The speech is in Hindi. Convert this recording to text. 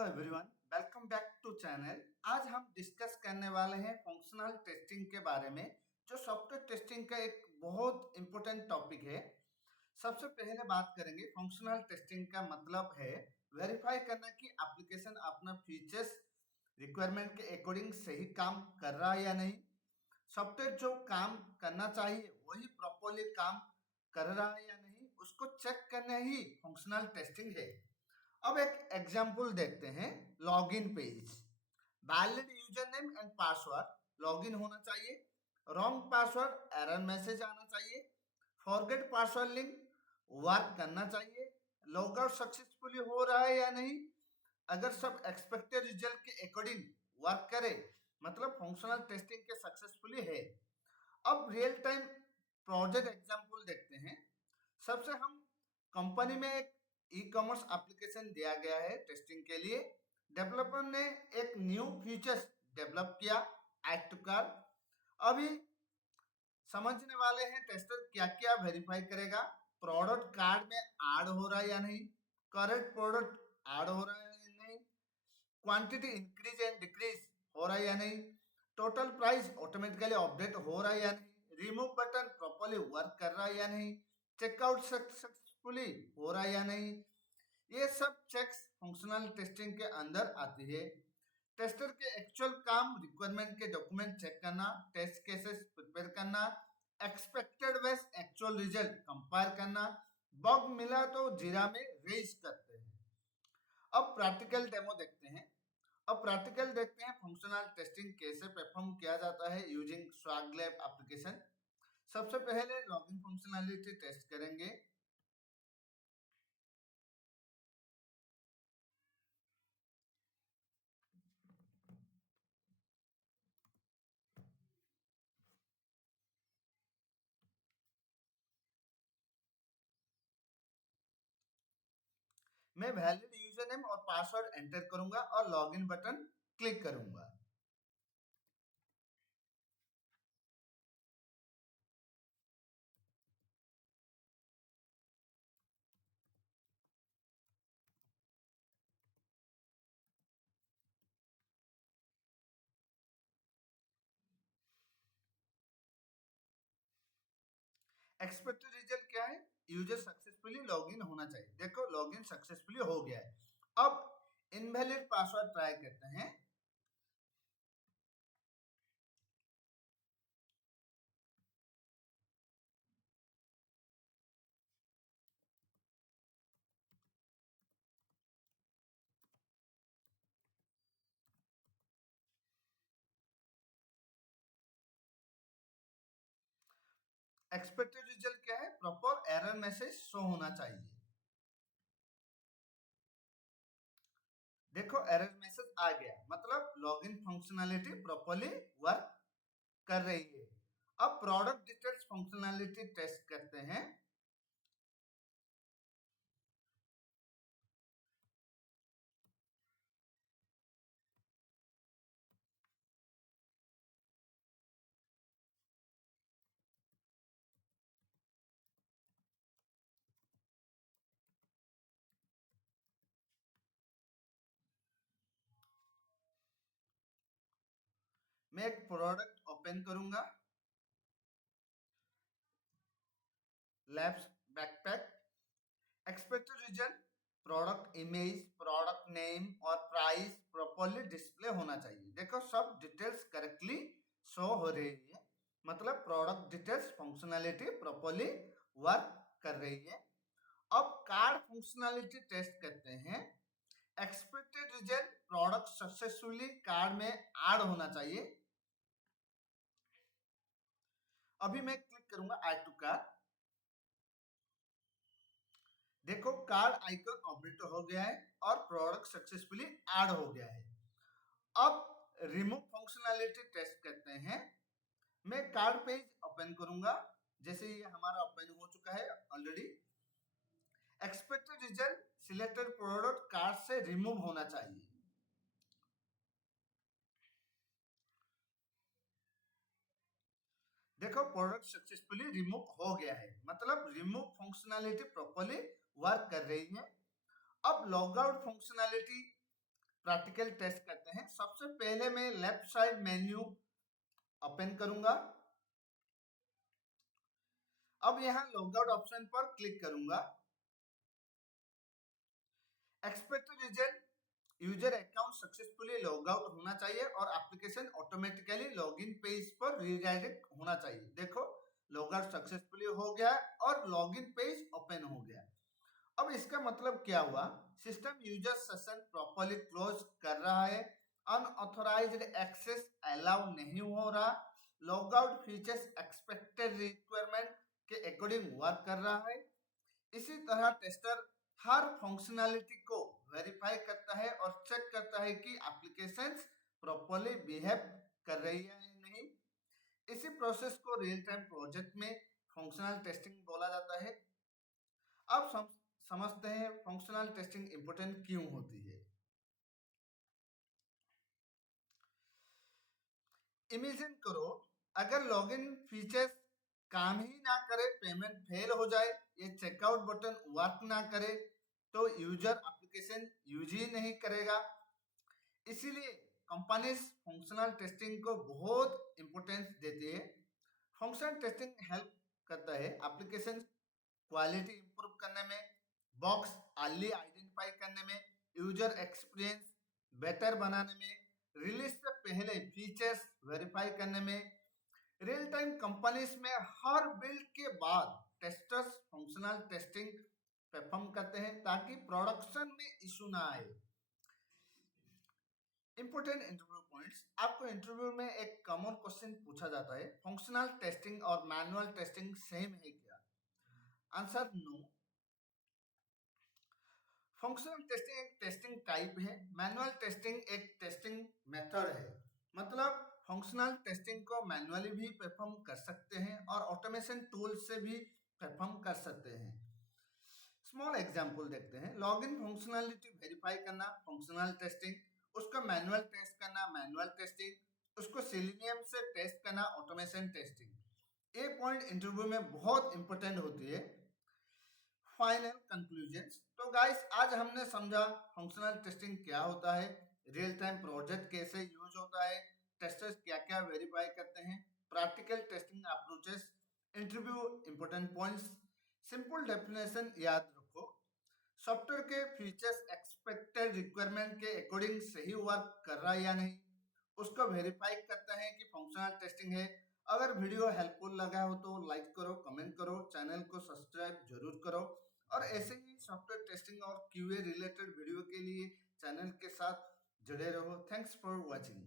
Hello everyone, welcome back to channel. आज हम डिस्कस करने वाले हैं फंक्शनल टेस्टिंग के बारे में, जो सॉफ्टवेयर टेस्टिंग का एक बहुत इंपॉर्टेंट टॉपिक है। सबसे पहले बात करेंगे फंक्शनल टेस्टिंग का मतलब है वेरीफाई करना कि एप्लीकेशन अपना फीचर्स रिक्वायरमेंट के अकॉर्डिंग सही काम कर रहा है या नहीं। सॉफ्टवेयर जो काम करना चाहिए वही प्रॉपरली काम कर रहा है या नहीं, उसको चेक करना ही फंक्शनल टेस्टिंग है। अब एक एग्जांपल देखते हैं। Login page, valid user name and password, login होना चाहिए। रॉन्ग पासवर्ड, एरर मैसेज आना चाहिए। फॉरगेट पासवर्ड लिंक, वर्क करना चाहिए। लॉग आउट सक्सेसफुली हो रहा है या नहीं, अगर सब एक्सपेक्टेड रिजल्ट के अकॉर्डिंग वर्क करे मतलब फंक्शनल टेस्टिंग के सक्सेसफुली है। अब रियल टाइम प्रोजेक्ट एग्जांपल देखते हैं। सबसे हम कंपनी में एक ई कॉमर्स एप्लीकेशन दिया गया है टेस्टिंग के लिए। डेवलपर ने एक न्यू फीचर्स डेवलप किया, ऐड टू कार्ट। अभी समझने वाले हैं टेस्टर क्या क्या वेरीफाई करेगा। प्रोडक्ट कार्ड में ऐड हो रहा है या नहीं, करेक्ट प्रोडक्ट ऐड हो रहा है या नहीं, क्वांटिटी इंक्रीज एंड डिक्रीज हो रहा है या नहीं, टोटल प्राइस ऑटोमेटिकली अपडेट हो रहा है या नहीं, रिमूव बटन प्रॉपर्ली वर्क कर रहा है या नहीं, चेकआउट सक्सेसफुली हो रहा है या नहीं। ये सब चेक्स फंक्शनल टेस्टिंग के अंदर आती है। टेस्टर के एक्चुअल काम रिक्वायरमेंट के डॉक्यूमेंट चेक करना, टेस्ट केसेस प्रिपेयर करना, एक्सपेक्टेड वेस एक्चुअल रिजल्ट कंपेयर करना, बग मिला तो जीरा में रेज करते हैं। अब प्रैक्टिकल डेमो देखते हैं। अब प्रैक्टिकल देखते हैं फंक्शनल टेस्टिंग कैसे परफॉर्म किया जाता है यूजिंग स्वैगलैब एप्लीकेशन। सबसे पहले लॉगिन फंक्शनैलिटी टेस्ट करेंगे। मैं वैलिड यूजर नेम और पासवर्ड एंटर करूंगा और लॉगिन बटन क्लिक करूंगा। एक्सपेक्टेड रिजल्ट क्या है? यूजर सक्सेसफुली लॉगिन होना चाहिए। देखो लॉगिन सक्सेसफुली हो गया है। अब इनवैलिड पासवर्ड ट्राई करते हैं। एक्सपेक्टेड रिजल्ट क्या है? प्रॉपर एरर मैसेज शो होना चाहिए। देखो एरर मैसेज आ गया, मतलब लॉगिन फंक्शनैलिटी प्रॉपर्ली वर्क कर रही है। अब प्रोडक्ट डिटेल्स फंक्शनैलिटी टेस्ट करते हैं। मैं एक प्रोडक्ट ओपन करूंगा, labs backpack. Expected result, product image, product name और प्राइस प्रॉपर्ली डिस्प्ले होना चाहिए। देखो सब डिटेल्स करेक्टली शो हो रही है, मतलब product details functionality properly work कर रही है। अब कार्ड फंक्शनैलिटी टेस्ट करते हैं। Expected result, product successfully card में ऐड होना चाहिए। अभी मैं क्लिक करूंगा ऐड टू कार्ड। देखो कार्ड आइकन ऑपरेट हो गया है और प्रोडक्ट सक्सेसफुली ऐड हो गया है। अब रिमूव फंक्शनैलिटी टेस्ट करते हैं। मैं कार्ड पेज ओपन करूंगा, जैसे ये हमारा ओपन हो चुका है already. Expected result, selected product card से रिमूव होना चाहिए। देखो प्रोडक्ट सक्सेसफुली रिमूव हो गया है, मतलब रिमूव फंक्शनैलिटी प्रॉपर्ली वर्क कर रही है। अब log out functionality practical test करते हैं। सबसे पहले मैं लेफ्ट साइड मेन्यू ओपन करूंगा। अब यहाँ लॉगआउट ऑप्शन पर क्लिक करूंगा। Expected result, user account successfully log out होना चाहिए और एप्लीकेशन ऑटोमेटिकली लॉगिन पेज पर रीडायरेक्ट होना चाहिए। देखो लॉग आउट सक्सेसफुली हो गया और लॉगिन पेज ओपन हो गया। अब इसका मतलब क्या हुआ? System user session properly close कर रहा है, अनऑथोराइज्ड एक्सेस अलाउ नहीं हो रहा, log out features expected requirement के अकॉर्डिंग वर्क कर रहा है। इसी तरह टेस्टर हर फंक्शनैलिटी को वेरीफाई करता है और चेक करता है कि एप्लीकेशंस प्रॉपर्ली बिहेव कर रही है या नहीं। इसी प्रोसेस को रियल टाइम प्रोजेक्ट में फंक्शनल टेस्टिंग बोला जाता है। अब समझते हैं फंक्शनल टेस्टिंग इंपोर्टेंट क्यों होती है। इमेजिन करो अगर लॉगिन फीचर्स काम ही ना करे, पेमेंट फेल हो जाए, ये चेकआउट बटन वर्क ना करे, तो यूजर एप्लीकेशन यूज ही नहीं करेगा। इसीलिए कंपनीज फंक्शनल टेस्टिंग को बहुत इंपॉर्टेंस देती है। फंक्शनल टेस्टिंग हेल्प करता है एप्लीकेशन क्वालिटी इंप्रूव करने में, बॉक्स अर्ली आइडेंटिफाई करने में, यूजर एक्सपीरियंस बेटर बनाने में, रिलीज से पहले फीचर्स वेरीफाई करने में। रियल टाइम कंपनीज में हर बिल्ड के बाद टेस्टर्स फंक्शनल टेस्टिंग परफॉर्म करते हैं ताकि प्रोडक्शन में इशू ना आए। Important interview points. आपको इंटरव्यू में एक कॉमन क्वेश्चन पूछा जाता है, फंक्शनल टेस्टिंग और मैनुअल टेस्टिंग सेम है क्या? Answer no. फंक्शनल टेस्टिंग एक टेस्टिंग टाइप है, मैनुअल टेस्टिंग एक टेस्टिंग मेथड है। मतलब फंक्शनल टेस्टिंग को मैनुअली भी परफॉर्म कर सकते हैं और ऑटोमेशन टूल से भी परफॉर्म कर सकते हैं। स्मॉल एग्जांपल देखते हैं। लॉगिन फंक्शनलिटी वेरीफाई करना फंक्शनल टेस्टिंग, उसका मैनुअल टेस्ट करना मैनुअल टेस्टिंग, उसको सेलेनियम से टेस्ट करना ऑटोमेशन टेस्टिंग। ये पॉइंट इंटरव्यू में बहुत इंपॉर्टेंट होती है। Final conclusions. तो गाइस आज हमने समझा फंक्शनल टेस्टिंग क्या होता है, रियल टाइम प्रोजेक्ट कैसे यूज होता है, टेस्टर्स क्या क्या वेरीफाई करते हैं, practical testing approaches, interview important points, simple definition याद रखो, सॉफ्टवेयर के फीचर्स एक्सपेक्टेड रिक्वायरमेंट के अकॉर्डिंग सही वर्क कर रहा है या नहीं, उसको वेरीफाई करते हैं कि फंक्शनल टेस्टिंग है। अगर वीडियो हेल्पफुल लगा हो तो लाइक करो, कमेंट करो, चैनल को सब्सक्राइब जरूर करो और ऐसे ही सॉफ्टवेयर टेस्टिंग और क्यूए रिलेटेड वीडियो के लिए चैनल के साथ जुड़े रहो। Thanks for watching.